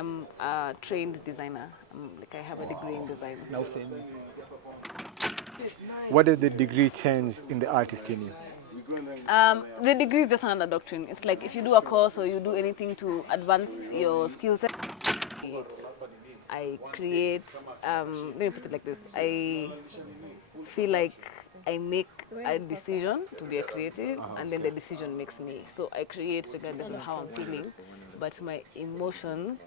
I'm a trained designer. I have a degree in design. Now same. What does the degree change in the artist in you? The degree is just another doctrine. It's like if you do a course or you do anything to advance your skill set. I create, let me put it like this. I feel like I make a decision to be a creative, and then the decision makes me. So I create regardless of how I'm feeling, but my emotions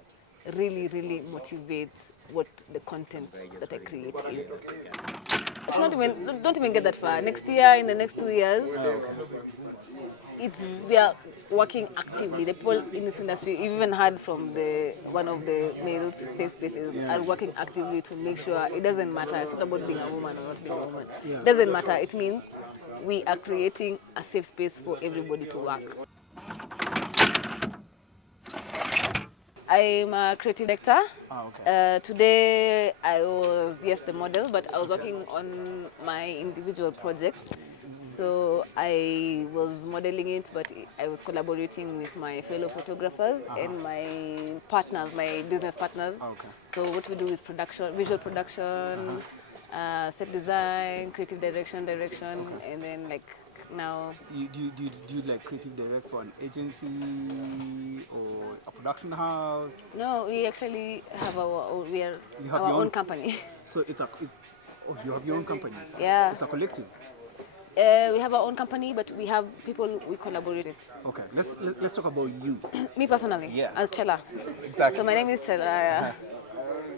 really motivate what the content that I create is. Don't even get that far. Next year, in the next 2 years, we are working actively. The people in this industry, you even heard from one of the male safe spaces, are working actively to make sure it doesn't matter. It's not about being a woman or not being a woman. It doesn't matter. It means we are creating a safe space for everybody to work. I'm a creative director. Today I was, yes, the model, but I was working on my individual project. So I was modeling it, but I was collaborating with my fellow photographers and my partners, my business partners. So what we do is production, visual production, set design, creative direction, and then now. Do you like creative direct for an agency or a production house? No, we actually have our own company. So you have your own company? Yeah. It's a collective? We have our own company, but we have people we collaborate with. Okay, let's talk about you. Me personally, as Chela. Exactly. So my name is Chela.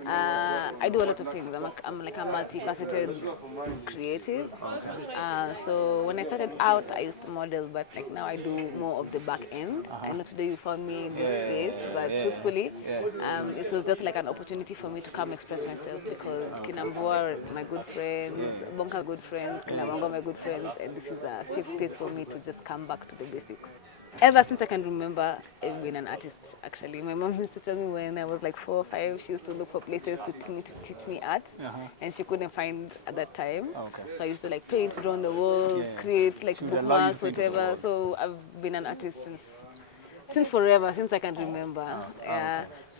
I do a lot of things. I'm like a multifaceted creative. So when I started out, I used to model, but now I do more of the back end. I know today you found me in this space, but truthfully, it was just like an opportunity for me to come express myself because Kinambua, my good friends, Bonka, good friends, Kinabanga, my good friends, and this is a safe space for me to just come back to the basics. Ever since I can remember, I've been an artist, actually. My mom used to tell me when I was like 4 or 5, she used to look for places to teach me art, and she couldn't find at that time. So I used to paint, draw on the walls, create bookmarks, whatever. So I've been an artist since forever, since I can remember.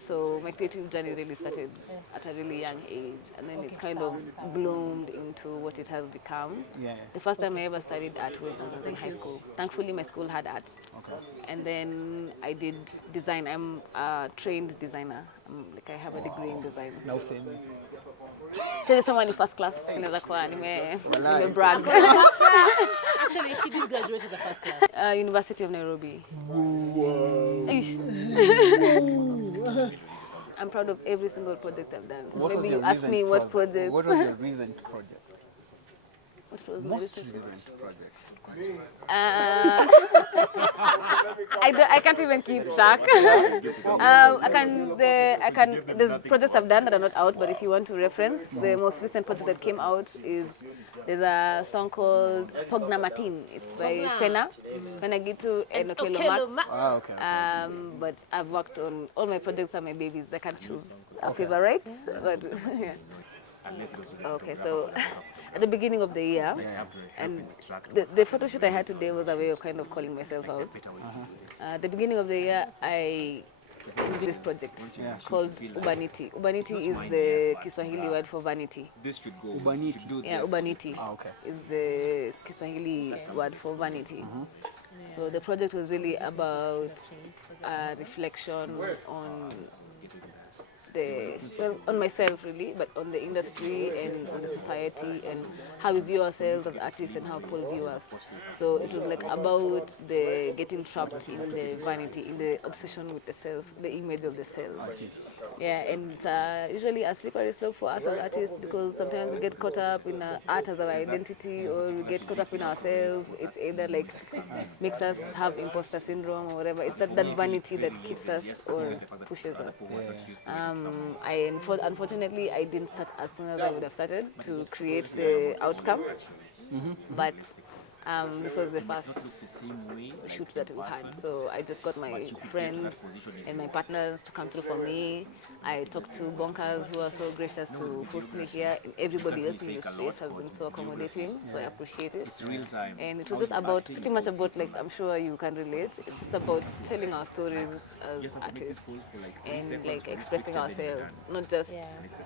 So my creative journey really started at a really young age, and then it kind of bloomed into what it has become. The first time I ever studied art was when I was in high school. Thankfully, my school had art. And then I did design. I'm a trained designer. I have a degree in design. Now same. So someone in first class, brag. Actually, she did graduate in the first class. University of Nairobi. I'm proud of every single project I've done. So maybe you ask me what project. What was your recent project? What was Most recent project? I can't even keep track. There's projects I've done that are not out, but if you want to reference, the most recent project that came out there's a song called Pogna Matin. It's by Fena Gitu and Okelo Max. But I've worked on all my projects are my babies. I can't choose a favorite, but yeah. Okay, so at the beginning of the year, and the photo shoot I had today was a way of kind of calling myself out. At the beginning of the year, I did this project. It's called Ubaniti. Ubaniti is the Kiswahili word for vanity. This should go. Ubaniti. Yeah, Ubaniti is the Kiswahili word for vanity. So the project was really about reflection on on myself really, but on the industry and on the society and how we view ourselves as artists and how people view us. So it was about the getting trapped in the vanity, in the obsession with the self, the image of the self. Yeah, and it's usually a slippery slope for us as artists because sometimes we get caught up in art as our identity or we get caught up in ourselves. It's either makes us have imposter syndrome or whatever. It's that vanity that keeps us or pushes us. Unfortunately, I didn't start as soon as I would have started to create the outcome, but This was the first shoot that we had. So I just got my friends and my partners to come through for me. I talked to Bonkers, who are so gracious to host me here. And everybody else in this space has been so accommodating, so I appreciate it. And it was just about, pretty much about, like, I'm sure you can relate. It's just about telling our stories as artists and like expressing ourselves, not just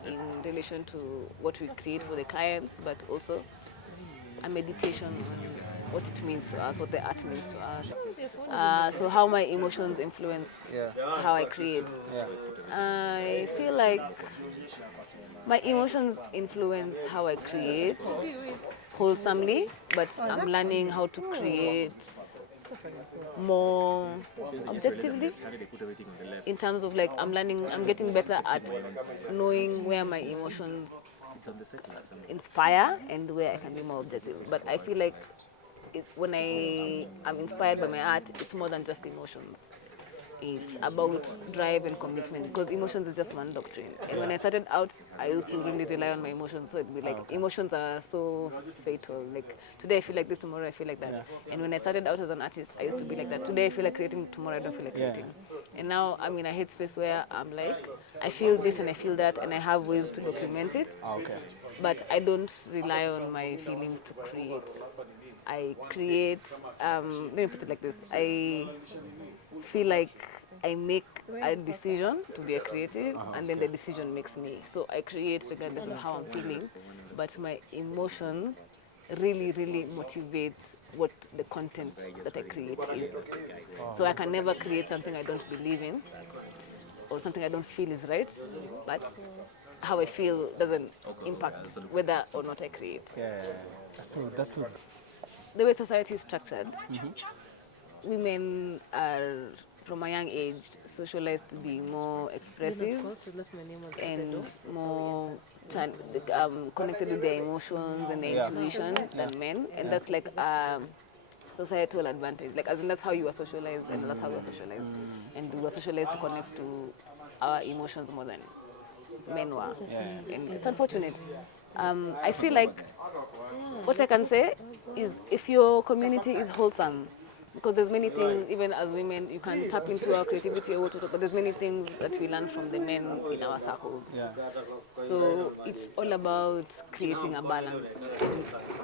in relation to what we create for the clients, but also a meditation on what it means to us, what the art means to us. So how my emotions influence how I create. I feel like my emotions influence how I create wholesomely, but I'm learning how to create more objectively in terms of like I'm getting better at knowing where my emotions inspire and where I can be more objective. But I feel like when I am inspired by my art, it's more than just emotions. It's about drive and commitment, because emotions is just one doctrine. And when I started out, I used to really rely on my emotions. So it'd be like, emotions are so fatal. Like, today I feel like this, tomorrow I feel like that. Yeah. And when I started out as an artist, I used to be like that. Today I feel like creating, tomorrow I don't feel like creating. And now I'm in a headspace where I'm like, I feel this and I feel that, and I have ways to document it. But I don't rely on my feelings to create. I create, let me put it like this. I feel like I make a decision to be a creative, and then the decision makes me. So I create regardless of how I'm feeling, but my emotions really, really motivate what the content that I create is. So I can never create something I don't believe in, or something I don't feel is right, but how I feel doesn't impact whether or not I create. That's all. The way society is structured, women are from a young age socialized to be more expressive and more connected with their emotions and their intuition than men, and that's like a societal advantage. Like, as in, that's how you are socialized, and that's how we are socialized, and we are socialized to connect to our emotions more than men were, and it's unfortunate. I feel like what I can say is, if your community is wholesome, because there's many things, even as women, you can tap into our creativity or whatever, but there's many things that we learn from the men in our circles. So it's all about creating a balance and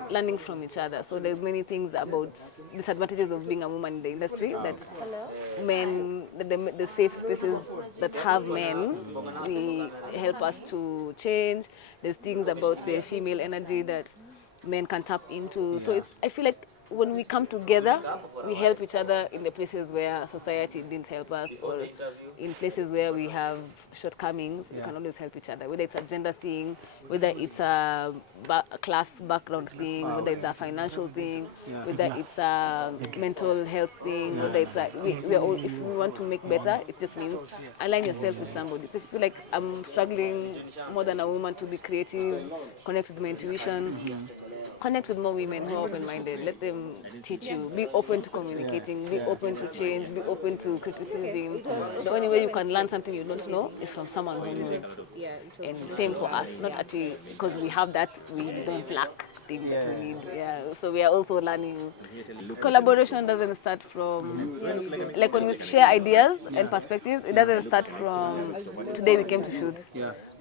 learning from each other. So there's many things about disadvantages of being a woman in the industry that men, the safe spaces that have men, we help us to change. There's things about the female energy that men can tap into. So I feel like when we come together, we help each other in the places where society didn't help us, or in places where we have shortcomings. We can always help each other, whether it's a gender thing, whether it's a class background thing, whether it's a financial thing, whether it's a mental health thing, whether it's we are all, if we want to make better, it just means align yourself with somebody. So if you feel like I'm struggling more than a woman to be creative, connect with my intuition, connect with more women who are open-minded. Let them teach you. Be open to communicating. Be open to change. Be open to criticism. The only way you can learn something you don't know is from someone who knows. And same for us. Not actually because we have that, we don't lack things that we need. So we are also learning. Collaboration doesn't start from, like, when we share ideas and perspectives, it doesn't start from today we came to shoot.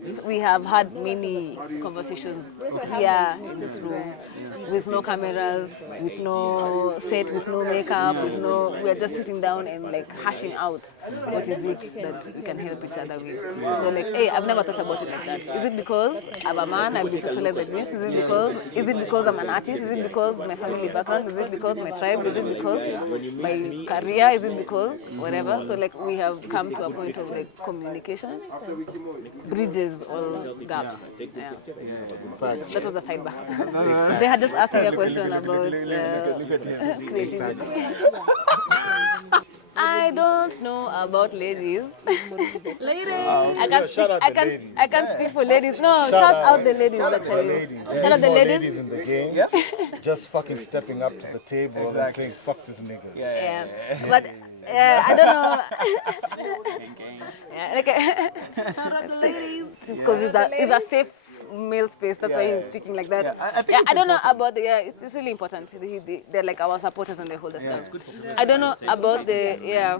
So we have had many conversations here in this room with no cameras, with no set, with no makeup, we are just sitting down and like hashing out what is it that we can help each other with. So like, hey, I've never thought about it like that. Is it because I'm a man, I've been socialized like this? Is it because I'm an artist? Is it because my family background? Is it because my tribe? Is it because my career? Is it because whatever? So like, we have come to a point of like communication, bridges all gaps. That was a sidebar. They had just asked me a question about creativity. I don't know about ladies. Ladies! I can't speak for ladies. No, shout out the ladies actually. Shout out the ladies in the game. Just fucking stepping up to the table and saying, fuck this nigga. But I don't know. Shout out the ladies. Because it's a safe male space. That's why he's speaking like that. Yeah, I think it's I don't know about the. Yeah, it's really important. They're like our supporters and they hold us down. I don't know about the. Yeah.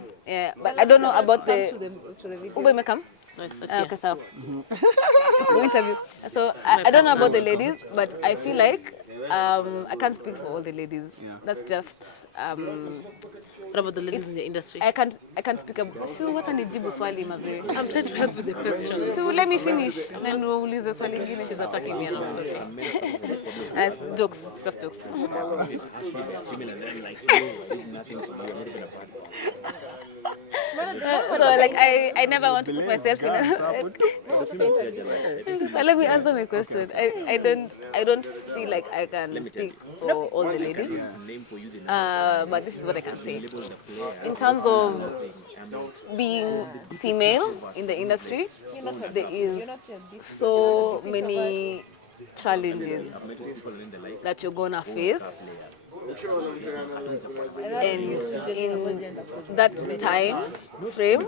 But I don't know about the. Ube mekam? Okay, so interview. So I don't know about the ladies, but I feel like I can't speak for all the ladies. That's just. What about the ladies in the industry? I can't speak about. So what an Ijibu swali mazee. I'm trying to help with the question. So let me finish. Then we'll uulize swali ingine. She's attacking me. That's jokes, just jokes. So like I never want to put myself in a. So let me answer my question. I don't feel like I can speak for all the ladies. But this is what I can say. In terms of being female in the industry, there is so many challenges that you're gonna face. And in that time frame,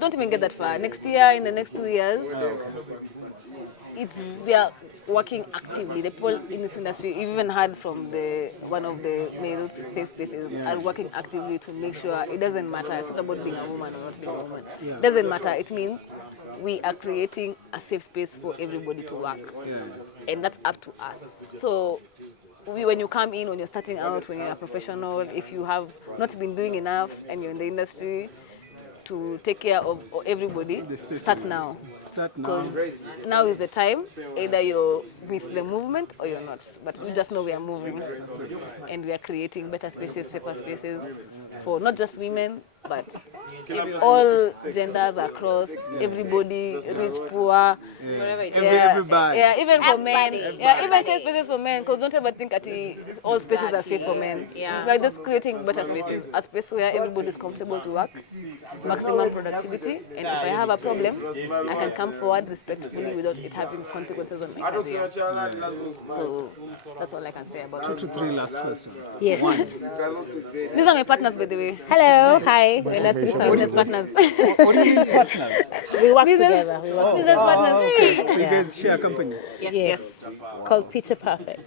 don't even get that far. Next year, in the next 2 years, we are working actively. The people in this industry, you even heard from one of the male safe spaces, are working actively to make sure it doesn't matter. It's not about being a woman or not being a woman. It doesn't matter. It means we are creating a safe space for everybody to work, and that's up to us. So. When you come in, when you're starting out, when you're a professional, if you have not been doing enough and you're in the industry to take care of everybody, start now. Because now is the time, either you're with the movement or you're not. But we just know we are moving and we are creating better spaces, safer spaces for not just women, but all genders across, everybody, rich, poor, everybody. Yeah, even for men. Yeah, even safe spaces for men, because don't ever think that all spaces are safe for men. We're just creating better spaces, a space where everybody is comfortable to work, maximum productivity, and if I have a problem, I can come forward respectfully without it having consequences on my career. So that's all I can say about it. 2 to 3 last questions. Yes. These are my partners, by the way. Hello, hi. We're not Business partners. What do you mean partners? We work together. We work Business partners. So you guys share a company? Yes. Called Picha Perfect.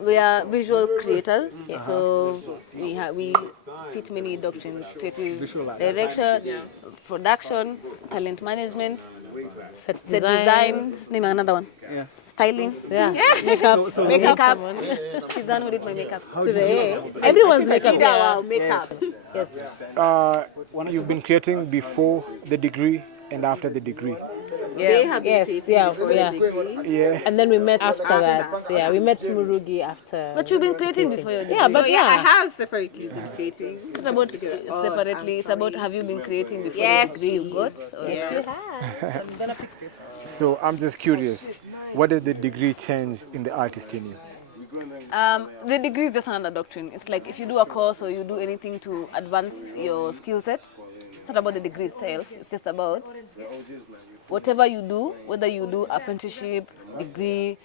We are visual creators, so we fit many doctrines: creative direction, production, talent management, set design. Name another one. Yeah. Styling. Yeah. Makeup. So Makeup. She's done with my makeup. Today, everyone's makeup. Our makeup. Yes. You've been creating before the degree and after the degree. They have been Yes. creating Yeah. before the Yeah. degree. Yeah. And then we met after that. Yeah. We met Murugi after. But you've been creating before your degree. Yeah, but I have separately been creating. It's not about separately. It's about have you been creating before the degree you got? Or Yes. So I'm just curious, what does the degree change in the artist in you? The degree is just another doctrine. It's like if you do a course or you do anything to advance your skill set, it's not about the degree itself. It's just about whatever you do, whether you do apprenticeship, degree,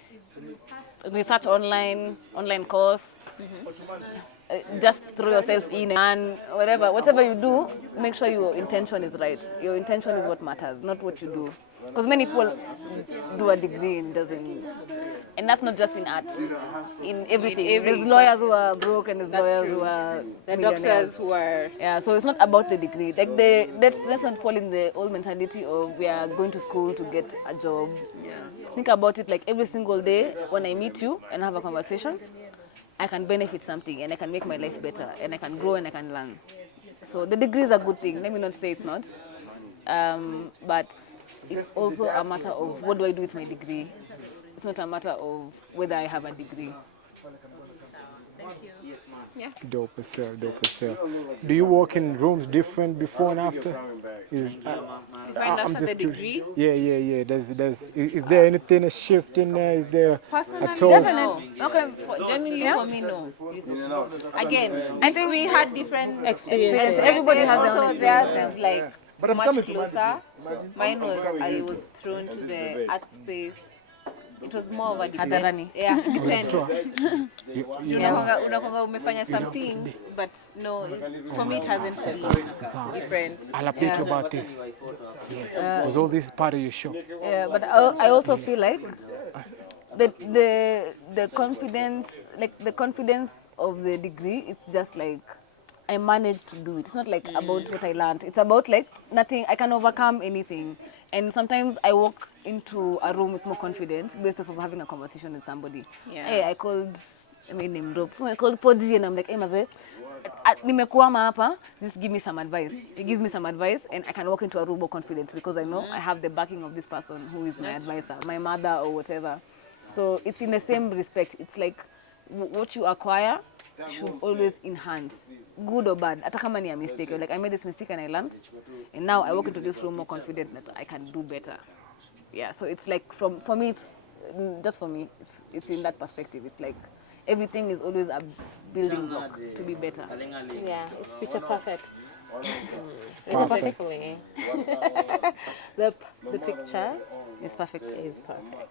research online course, just throw yourself in and whatever you do, make sure your intention is right. Your intention is what matters, not what you do. Because many people do a degree and doesn't, and that's not just in art, in everything. There's lawyers who are broke and there's lawyers who are The millionaires. doctors who are So it's not about the degree. Like let's not fall in the old mentality of we are going to school to get a job. Think about it like every single day when I meet you and have a conversation, I can benefit something and I can make my life better and I can grow and I can learn. So the degree is a good thing. Let me not say it's not. But it's also a matter of what do I do with my degree. It's not a matter of whether I have a degree. Dope as hell, dope as hell. Do you work in rooms different before and after? I'm after the degree? Yeah. Is there anything, a shift in there? Is there at all? Definitely. Okay. Genuinely for me, no. Again, I think we had different Experiences. Everybody has their own also theirs is like But I'm much coming. closer. Mine was I was thrown to the art space. It was more of a Hadarani. depend. Yeah, depend. Unakwanga umefanya some things, but no, for me it hasn't been different. I'll update you about this. Because all this is part of your show. Yeah, but I also feel like the confidence, like the confidence of the degree, it's just like I managed to do it. It's not like about what I learned. It's about like nothing. I can overcome anything. And sometimes I walk into a room with more confidence based off of having a conversation with somebody. Yeah. Hey, I made name drop. I called Prodigy and I'm like, hey, Maze, nimekwama hapa, just give me some advice. He gives me some advice and I can walk into a room more confident because I know I have the backing of this person who is my advisor, my mother or whatever. So it's in the same respect. It's like what you acquire should always enhance, good or bad. Hata kama ni a mistake, like I made this mistake and I learned, and now I walk into this room more confident that I can do better. Yeah, so it's like for me, it's just for me, it's in that perspective. It's like everything is always a building block to be better. Yeah, it's Picha Perfect. Picha Perfect. Perfectly. The picture It's perfect. is perfect.